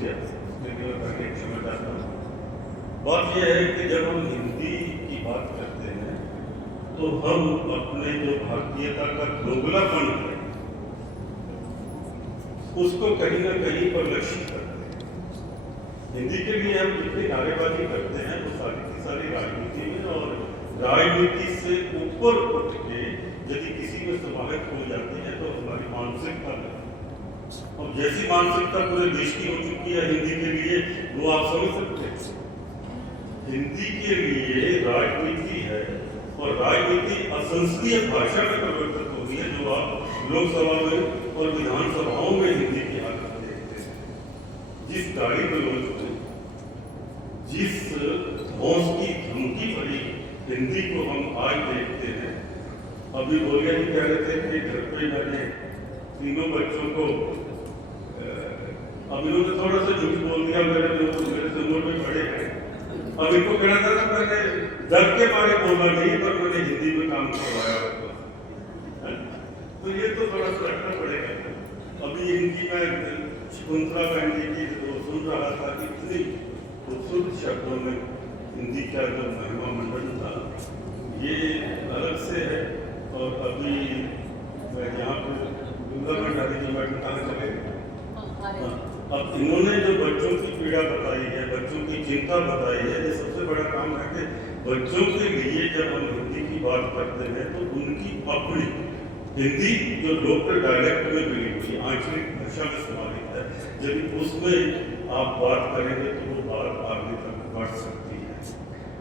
किया, उसके लिए मैं पहले क्षमा चाहता हूँ। बात यह है कि जब हम हिंदी की बात करते हैं तो हम अपने जो भारतीयता का दोगलापन है उसको कहीं ना कहीं परिलक्षित करते हैं। हिंदी के लिए हम जितनी नारेबाजी करते हैं वो सारी की सारी राजनीति में, और राजनीति से ऊपर उठ के यदि किसी में समाहित हो जाती है तो हमारी मानसिकता है। और जैसी मानसिकता पूरे देश की हो चुकी है हिंदी के लिए, वो आप समझ सकते हैं। हिंदी के लिए राजनीति है, और राजनीति असंसदीय भाषा में परिवर्तित हो गई है, जो आप लोकसभा में और विधानसभाओं में हिंदी की हालत देखते हैं। जिस गाड़ी गलौज में, जिस धौंस की धमकी भरी हिंदी को हम आज देखते हैं। अभी बोलिया जी कह रहे थे कि घर पे मैंने तीनों बच्चों को, अब इन्होंने थोड़ा सा झूठ बोल दिया, मेरे से उम्र में खड़े हैं। अब इनको कहना था मैंने डर के मारे बोला नहीं, पर मैंने हिंदी में काम करवाया होगा। तो ये तो थोड़ा सा रखना पड़ेगा। अभी इनकी मैं शकुंतला बहन जी की सुन रहा था कि इतनी खूबसूरत शब्दों में हिंदी का जो महिमा मंडन था ये अलग से है। और अभी मैं यहाँ पर दुर्गा भंडारी जी बैठे कहाँ चले। अब इन्होंने जो बच्चों की पीड़ा बताई है, बच्चों की चिंता बताई है, ये सबसे बड़ा काम है कि बच्चों के लिए जब हम हिंदी की बात करते हैं तो उनकी अपनी हिंदी जो लोकल डायलेक्ट में मिली हुई आंचलिक भाषा में समाहित है, यदि उसमें आप बात करेंगे तो वो बात आगे तक बढ़ सकती है।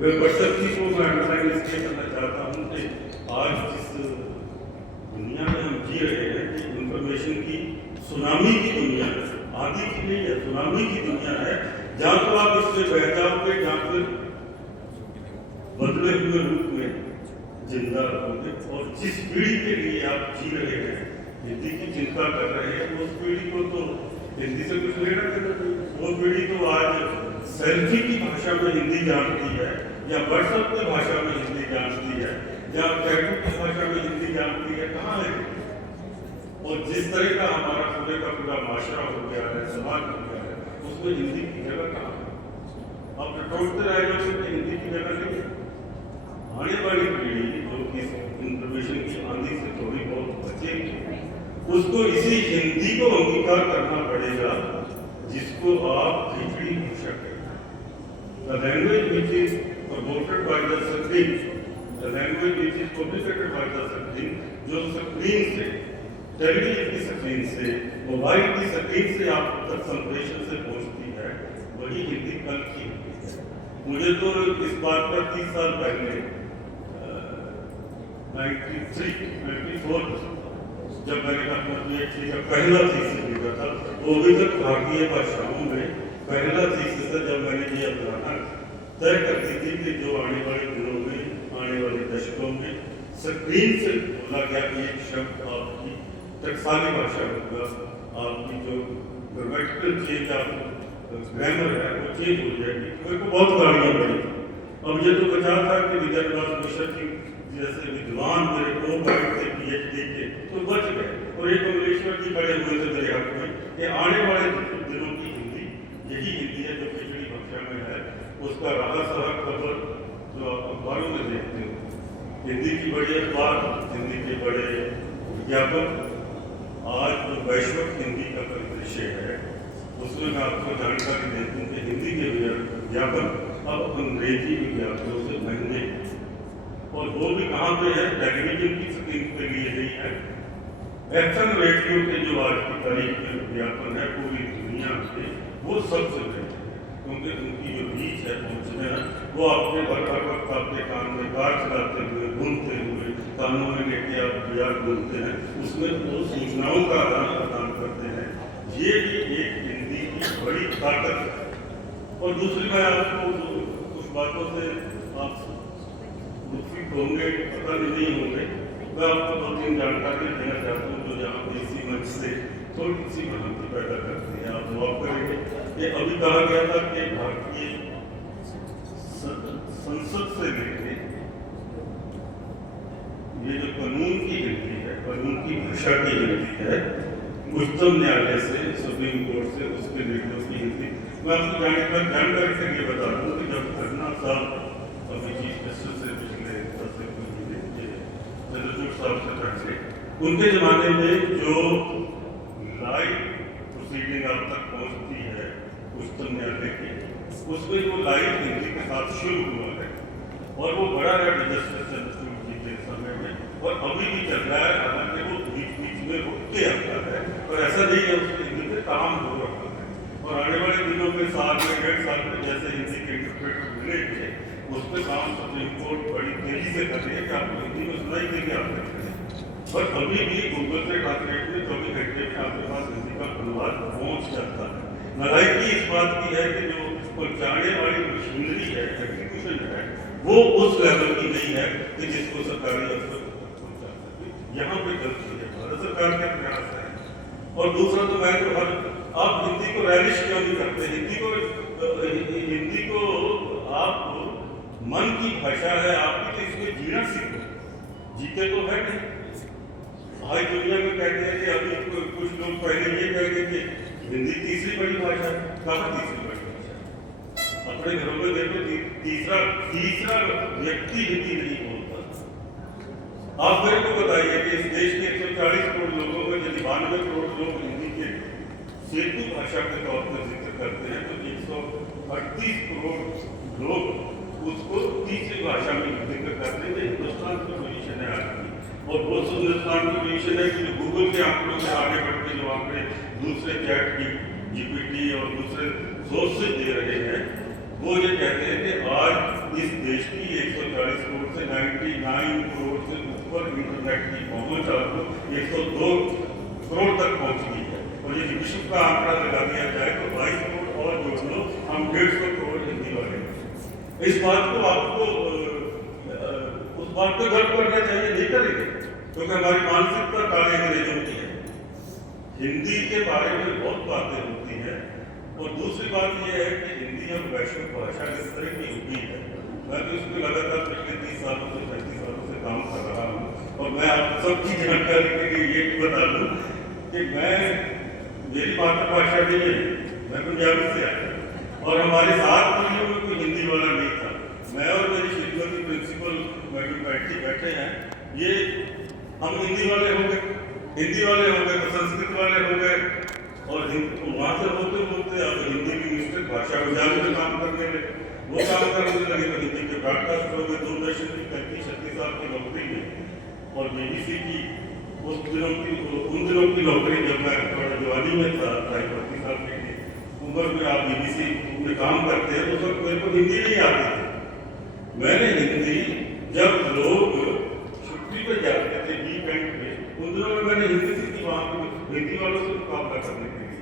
वह बढ़ सकती को मैं अंडरलाइन इसलिए करना चाहता हूँ कि आज जिस दुनिया में हम जी रहे हैं कि इंफॉर्मेशन की सुनामी की दुनिया है, आंधी की नहीं है, सुनामी की दुनिया है, जहां तो आप इससे बह जाओगे, जहां फिर बदले हुए रूप में जिंदा रहोगे। और जिस पीढ़ी के लिए आप जी रहे हैं, हिंदी की चिंता कर रहे हैं, उस पीढ़ी को तो हिंदी से कुछ लेना देना नहीं। वो पीढ़ी तो आज सेल्फी की भाषा में हिंदी जानती है, या व्हाट्सएप की भाषा में हिंदी जानती है, या टैटू की भाषा में हिंदी जानती है। कहाँ है? और जिस तरह का हमारा पूरे का पूरा माशरा हो गया है, समाज हो गया है, उसमें हिंदी की जगह कहाँ है? आप टोटते रहेंगे कि हिंदी की जगह नहीं है। आने वाली पीढ़ी जो इस इंफॉर्मेशन की आंधी से थोड़ी बहुत बचेगी, उसको इसी हिंदी को अंगीकार करना पड़ेगा जिसको आप खिचड़ी भाषा कहते हैं। The language which is promoted by the Supreme, the language which is publicated by the Supreme, जो स्क्रीन से, टेलीविजन की स्क्रीन से, मोबाइल की स्क्रीन से आप तक संप्रेषण से पहुंचती है, वही हिंदी कल की है। मुझे तो इस बात पर 30 साल पहले 94 जब मैंने अपना PhD का पहला थीसिस लिखा था, वो भी तक भारतीय भाषाओं में पहला थीसिस था, जब मैंने ये अवधारणा तय कर दी थी कि जो आने वाले दिनों में, आने वाले दशकों में स्क्रीन से बोला गया कि एक शब्द आपकी टकसाली भाषा होगा, आपकी जो ग्रामेटिकल चेंज, आप ग्रामर है वो चेंज हो जाएगी। मेरे को बहुत गालियाँ पड़ी। अब ये तो बचा था कि विजयदास मिश्र की जैसे विद्वान मेरे को बैठ थे PhD के, तो बच गए। और एक कमलेश्वर जी खड़े हुए थे मेरे हक में कि आने वाले दिनों की हिंदी यही हिंदी है जो खिचड़ी भाषा में है। उसका राधा सारा खबर जो आप अखबारों में देखते हो, हिंदी की बड़ी अखबार, हिंदी के बड़े विज्ञापन, आज जो वैश्विक हिंदी का परिदृश्य है उसमें मैं आपको जानकारी दे दूँ कि हिंदी के विज्ञापन अब अंग्रेजी विज्ञापनों से महंगे, और वो भी कहाँ पे है? टेलीविजन की स्क्रीन पे लिए नहीं है। FM रेडियो के जो आज की तारीख में विज्ञापन है पूरी दुनिया से, वो सबसे बेहतर है, क्योंकि उनकी जो रीच है पहुँचने है, वो आपके हर वक्त आपके कान में कार चलाते हुए, घूमते हुए, कानों में लेके आप बाजार घूमते हैं, उसमें वो सूचनाओं का आदान प्रदान करते हैं। ये भी एक हिंदी की बड़ी ताकत है। और दूसरी बात, आपको कुछ बातों से आप मुफ्त होंगे, पता नहीं होंगे, मैं आपको 2-3 जानकारियाँ देना चाहता हूँ जो यहाँ पे इसी मंच से थोड़ी सी भ्रांति पैदा करती है। आप जवाब करेंगे। ये अभी कहा गया था कि भारतीय संसद से लेके ये जो कानून की हिंदी है, कानून की भाषा की हिंदी है, उच्चतम न्यायालय से, सुप्रीम कोर्ट से उसके निर्णयों की हिंदी। मैं आपको जानकारी से ये बता दूँ कि जब खन्ना साहब अभी चीफ जस्टिस से पिछले 10 से 15 महीने चंद्रचूड़ साहब से पहले, उनके जमाने में जो लाइव प्रोसीडिंग अब तक पहुँचती है उच्चतम न्यायालय की, उसमें जो लाइव हिंदी के साथ शुरू हुआ है और वो बड़ा है जस्टिस चंद्रचूड़ जी के समय में, और अभी भी चल रहा है। हालांकि वो बीच बीच में रुकते आता है, और ऐसा नहीं है उसमें हिंदी पे काम हो रहा है। और आने वाले दिनों में, साल में, 1.5 साल में जैसे हिंदी के इंटरप्रेटर मिलेंगे, उस पर काम सुप्रीम कोर्ट बड़ी तेजी से कर रही है कि आपको हिंदी में सुनाई देंगे आप करें। पर अभी भी गूगल से ट्रांसलेट में 24 घंटे में आपके पास हिंदी का अनुवाद पहुँच जाता है। नालायकी इस बात की है कि जो पहुँचाने वाली मशीनरी है, एग्जीक्यूशन है, वो उस लेवल की नहीं है कि जिसको सरकारी अफसर पहुँचा सके। यहाँ पे गलती है, भारत सरकार का प्रयास है। और दूसरा तो मैं तो आप हिंदी को रैलिश क्यों नहीं करते? हिंदी को आप मन की भाषा है आपकी, तो इसमें जीना सीखो। जीते तो है नहीं। आज दुनिया में कहते हैं कि अभी कुछ लोग पहले ये कहते कि हिंदी तीसरी बड़ी भाषा है। कहाँ तीसरी बड़ी भाषा है? अपने घरों में देखो, तीसरा व्यक्ति हिंदी नहीं बोलता। आप मेरे को बताइए कि इस देश के 140 करोड़ लोगों में यदि 92 करोड़ लोग हिंदी के सेतु भाषा के तौर पर जिक्र करते हैं, तो 138 करोड़ लोग उसको तीसरी भाषा में जिक्र करते हैं। हिंदुस्तान की पोजीशन है आज की, और वो हिंदुस्तान की पोजीशन है कि जो गूगल के आंकड़ों से आगे बढ़ के जो आंकड़े दूसरे चैट की GPT और दूसरे सोर्सेज दे रहे हैं, वो ये कहते हैं कि आज इस देश की 140 करोड़ से 99 करोड़ से ऊपर इंटरनेट की पहुंच आपको 102 करोड़ तक पहुंच गई है। और यदि विश्व का आंकड़ा लगा दिया जाए तो 22 करोड़ और जोड़ लो, हम 150 करोड़ हिंदी वाले। इस बात को आपको उस बात पर गर्व करना चाहिए, नहीं करेंगे, क्योंकि हमारी मानसिकता काले अंग्रेजों की है। हिंदी के बारे में बहुत बातें होती हैं। और दूसरी बात यह है कि हिंदी अब वैश्विक भाषा किस तरह की हुई है। मैं तो इसमें लगातार पिछले 30 सालों से 35 सालों से काम कर रहा हूँ, और मैं आप सबकी जानकारी के लिए ये बता दूँ कि मेरी मातृभाषा नहीं है, मैं पंजाबी से आया, और हमारे 7 पीढ़ियों में कोई हिंदी वाला नहीं था। मैं और मेरी श्रीमती प्रिंसिपल मैडम बैठे हैं, ये हम हिंदी वाले हो गए तो संस्कृत वाले हो गए, और वहाँ से होते अब हिंदी की मिस्टर भाषा विज्ञान में काम करने लगे। वो काम करने लगे तो हिंदी के ब्रॉडकास्ट हो गए। दूरदर्शन की 35-36 साल की नौकरी में, और BBC की उन दिनों की नौकरी, जब मैं थोड़ा जवानी में था, 35 साल की उम्र में आप BBC में काम करते हैं, तो उस वक्त मेरे को हिंदी नहीं आती थी। मैंने हिंदी, जब लोग छुट्टी पर जाते थे वीकेंड में, उन दिनों में मैंने हिंदी सीखी, वहाँ पर हिंदी वालों से मुकाबला करने के लिए।